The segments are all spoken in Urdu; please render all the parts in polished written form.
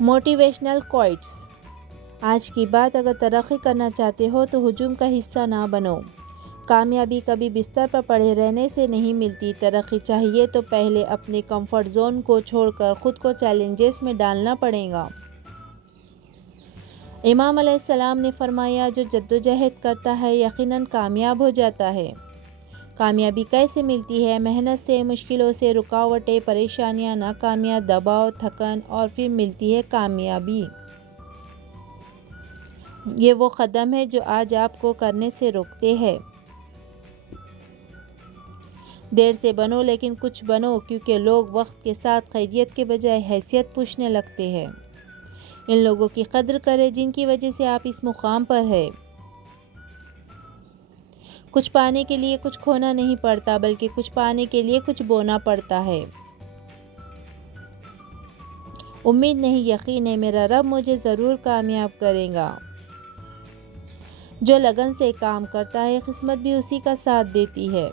Motivational quotes. آج کی بات، اگر ترقی کرنا چاہتے ہو تو ہجوم کا حصہ نہ بنو۔ کامیابی کبھی بستر پر پڑے رہنے سے نہیں ملتی۔ ترقی چاہیے تو پہلے اپنے کمفرٹ زون کو چھوڑ کر خود کو چیلنجز میں ڈالنا پڑے گا۔ امام علیہ السلام نے فرمایا، جو جدوجہد کرتا ہے یقیناً کامیاب ہو جاتا ہے۔ کامیابی کیسے ملتی ہے؟ محنت سے، مشکلوں سے، رکاوٹیں، پریشانیاں، ناکامیاں، دباؤ، تھکن اور پھر ملتی ہے کامیابی۔ یہ وہ قدم ہے جو آج آپ کو کرنے سے روکتے ہیں۔ دیر سے بنو لیکن کچھ بنو، کیونکہ لوگ وقت کے ساتھ خیریت کے بجائے حیثیت پوچھنے لگتے ہیں۔ ان لوگوں کی قدر کریں جن کی وجہ سے آپ اس مقام پر ہیں۔ کچھ پانے کے لیے کچھ کھونا نہیں پڑتا، بلکہ کچھ پانے کے لیے کچھ بونا پڑتا ہے۔ امید نہیں، یقین ہے، میرا رب مجھے ضرور کامیاب کرے گا۔ جو لگن سے کام کرتا ہے، قسمت بھی اسی کا ساتھ دیتی ہے۔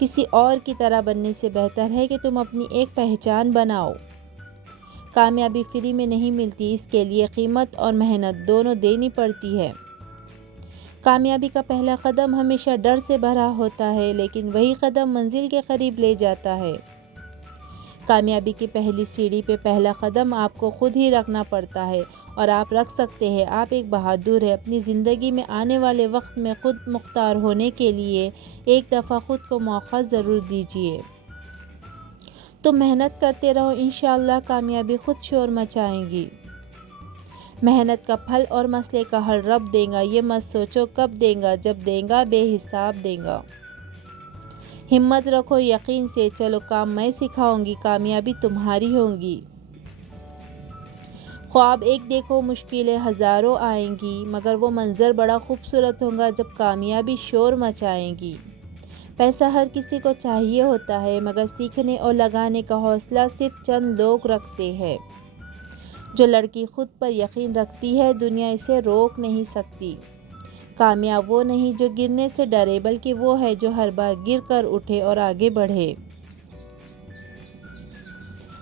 کسی اور کی طرح بننے سے بہتر ہے کہ تم اپنی ایک پہچان بناؤ۔ کامیابی فری میں نہیں ملتی، اس کے لیے قیمت اور محنت دونوں دینی پڑتی ہے۔ کامیابی کا پہلا قدم ہمیشہ ڈر سے بھرا ہوتا ہے، لیکن وہی قدم منزل کے قریب لے جاتا ہے۔ کامیابی کی پہلی سیڑھی پہ پہلا قدم آپ کو خود ہی رکھنا پڑتا ہے، اور آپ رکھ سکتے ہیں۔ آپ ایک بہادر ہیں۔ اپنی زندگی میں آنے والے وقت میں خود مختار ہونے کے لیے ایک دفعہ خود کو موقع ضرور دیجیے۔ تم محنت کرتے رہو، انشاءاللہ کامیابی خود شور مچائے گی۔ محنت کا پھل اور مسئلے کا حل رب دے گا۔ یہ مت سوچو کب دے گا، جب دے گا بے حساب دے گا۔ ہمت رکھو یقین سے، چلو کام میں سکھاؤں گی، کامیابی تمہاری ہوگی۔ خواب ایک دیکھو، مشکلیں ہزاروں آئیں گی، مگر وہ منظر بڑا خوبصورت ہوگا جب کامیابی شور مچائے گی۔ پیسہ ہر کسی کو چاہیے ہوتا ہے، مگر سیکھنے اور لگانے کا حوصلہ صرف چند لوگ رکھتے ہیں۔ جو لڑکی خود پر یقین رکھتی ہے، دنیا اسے روک نہیں سکتی۔ کامیاب وہ نہیں جو گرنے سے ڈرے، بلکہ وہ ہے جو ہر بار گر کر اٹھے اور آگے بڑھے۔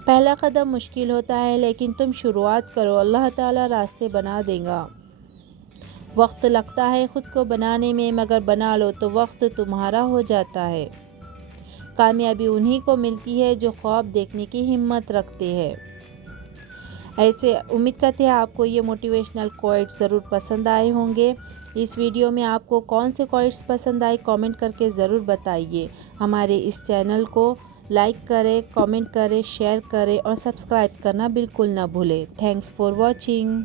پہلا قدم مشکل ہوتا ہے، لیکن تم شروعات کرو، اللہ تعالیٰ راستے بنا دے گا۔ وقت لگتا ہے خود کو بنانے میں، مگر بنا لو تو وقت تمہارا ہو جاتا ہے۔ کامیابی انہی کو ملتی ہے جو خواب دیکھنے کی ہمت رکھتے ہیں۔ ایسے امید کرتے ہیں آپ کو یہ موٹیویشنل کوٹس ضرور پسند آئے ہوں گے۔ اس ویڈیو میں آپ کو کون سے کوٹس پسند آئے کامنٹ کر کے ضرور بتائیے۔ ہمارے اس چینل کو لائک کریں، کامنٹ کریں، شیئر کریں اور سبسکرائب کرنا بالکل نہ بھولیں۔ Thanks for watching.